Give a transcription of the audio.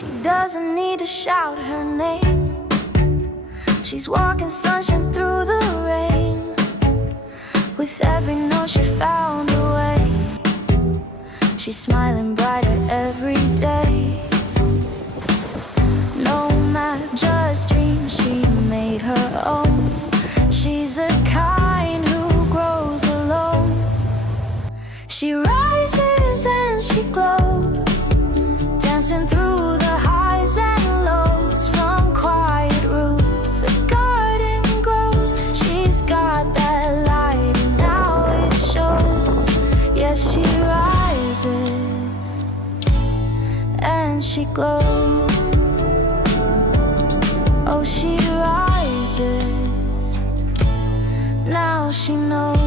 She doesn't need to shout her name. She's walking sunshine through the rain. With every note she found a way. She's smiling brighter every day. No map, just dreams she made her own. She's a kind who grows alone. She rises and she glows, dancing through the highs and lows. From quiet roots a garden grows. She's got that light and now it shows. Yes, she rises and she glows. Oh, she rises, now she knows.